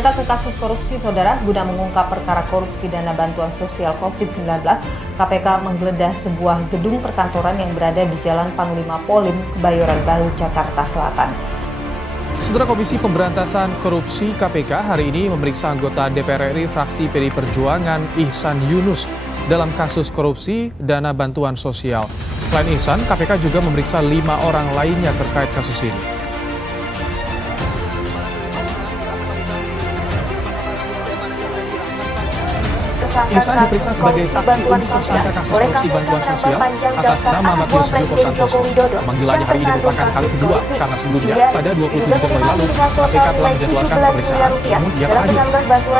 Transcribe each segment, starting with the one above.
Kita ke kasus korupsi, Saudara. Guna mengungkap perkara korupsi dana bantuan sosial COVID-19, KPK menggeledah sebuah gedung perkantoran yang berada di Jalan Panglima Polim, Kebayoran Baru, Jakarta Selatan. Saudara, Komisi Pemberantasan Korupsi KPK hari ini memeriksa anggota DPR RI fraksi PDI Perjuangan Ihsan Yunus dalam kasus korupsi dana bantuan sosial. Selain Ihsan, KPK juga memeriksa 5 orang lainnya terkait kasus ini. Ihsan diperiksa sebagai saksi untuk tersangka kasus korupsi bantuan sosial atas nama Matius Joko Santoso. Pemanggilannya hari ini merupakan kali kedua karena sebelumnya pada 27 Januari lalu KPK telah menjadwalkan pemeriksaan, namun ia tak hadir.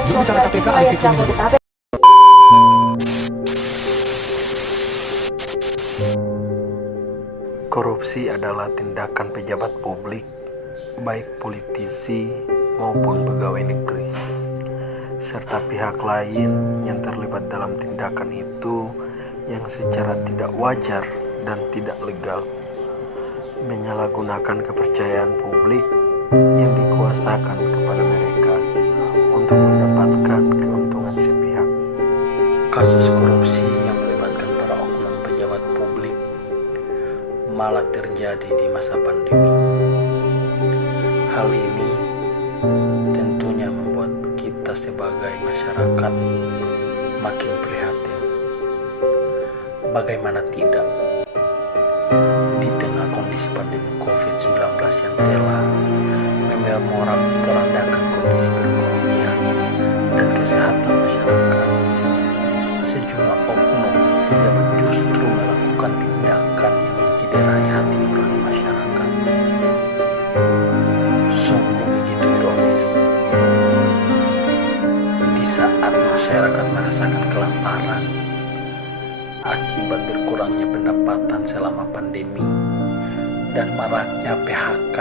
Juru bicara KPK Ali Fikri menyebut korupsi adalah tindakan pejabat publik, baik politisi maupun pegawai negeri, serta pihak lain yang terlibat dalam tindakan itu yang secara tidak wajar dan tidak legal, menyalahgunakan kepercayaan publik yang dikuasakan kepada mereka untuk mendapatkan keuntungan sepihak. Kasus korupsi yang melibatkan para oknum pejabat publik malah terjadi di masa pandemi. Hal ini tentunya membuat kita sebagai masyarakat makin prihatin. Bagaimana tidak, di tengah kondisi pandemi COVID-19 yang telah memorak-porandakan kondisi perekonomian dan kesehatan masyarakat, sejumlah oknum pejabat justru melakukan tindakan yang menciderai hati nurani masyarakat. Sungguh begitu ironis. Di saat masyarakat merasakan kelaparan akibat berkurangnya pendapatan selama pandemi dan maraknya PHK,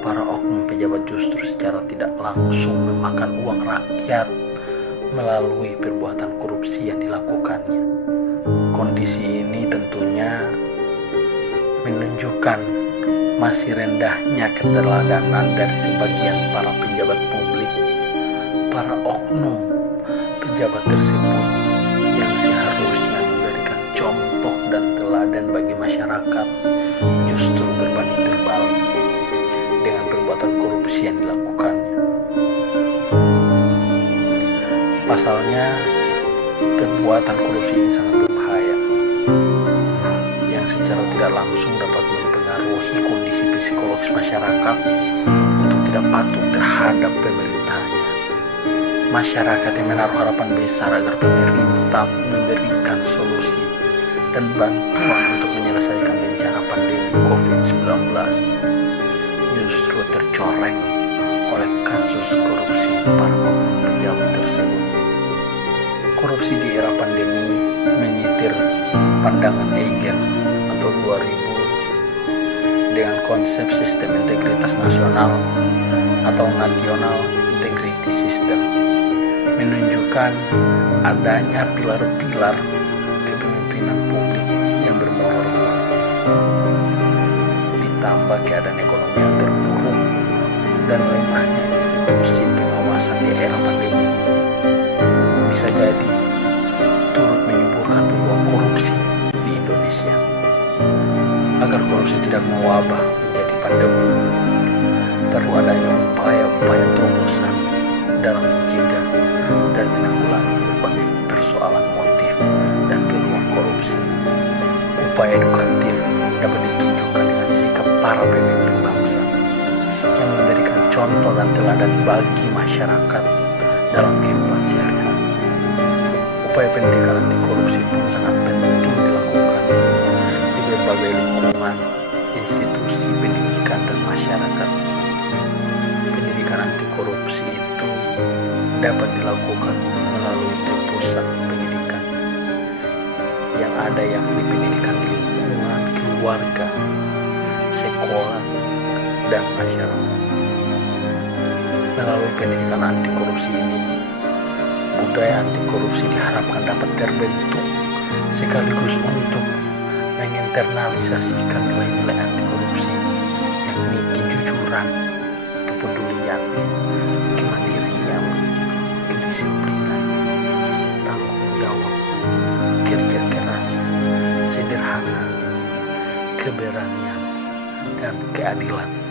para oknum pejabat justru secara tidak langsung memakan uang rakyat melalui perbuatan korupsi yang dilakukannya. Kondisi ini tentunya menunjukkan masih rendahnya keteladanan dari sebagian para pejabat publik. Para oknum pejabat tersebut yang seharusnya memberikan contoh dan teladan bagi masyarakat justru berbanding terbalik dengan perbuatan korupsi yang dilakukannya. Pasalnya, perbuatan korupsi ini sangat berbahaya yang secara tidak langsung dapat mempengaruhi kondisi psikologis masyarakat untuk tidak patuh terhadap pemerintahnya. Masyarakat yang menaruh harapan besar agar pemerintah memberikan solusi dan bantuan untuk menyelesaikan bencana pandemi COVID-19 justru tercoreng oleh kasus korupsi para oknum pejabat tersebut. Korupsi di era pandemi menyitir pandangan Eigen atau 2000 dengan konsep sistem integritas nasional atau National Integrity System, menunjukkan adanya pilar-pilar kepemimpinan publik yang bermoral, ditambah keadaan ekonomi yang terpuruk dan lemahnya institusi pengawasan di era pandemi, bisa jadi turut menyuburkan peluang korupsi di Indonesia. Agar korupsi tidak mewabah menjadi pandemi, perlu adanya upaya-upaya terobosan dalam mencegah dan menanggulangi berbagai persoalan motif dan peluang korupsi. Upaya edukatif dapat ditunjukkan dengan sikap para pemimpin bangsa yang memberikan contoh dan teladan bagi masyarakat dalam kehidupan sehari-hari. Upaya pendidikan anti korupsi pun sangat penting dilakukan di berbagai lingkungan, institusi pendidikan dan masyarakat. Pendidikan anti korupsi itu dapat dilakukan melalui pusat pendidikan yang ada, yakni pendidikan di lingkungan keluarga, sekolah, dan masyarakat. Melalui pendidikan anti korupsi ini, budaya anti korupsi diharapkan dapat terbentuk sekaligus untuk menginternalisasikan nilai-nilai anti korupsi, yakni kejujuran, kepedulian, kemandirian, keberanian, dan keadilan.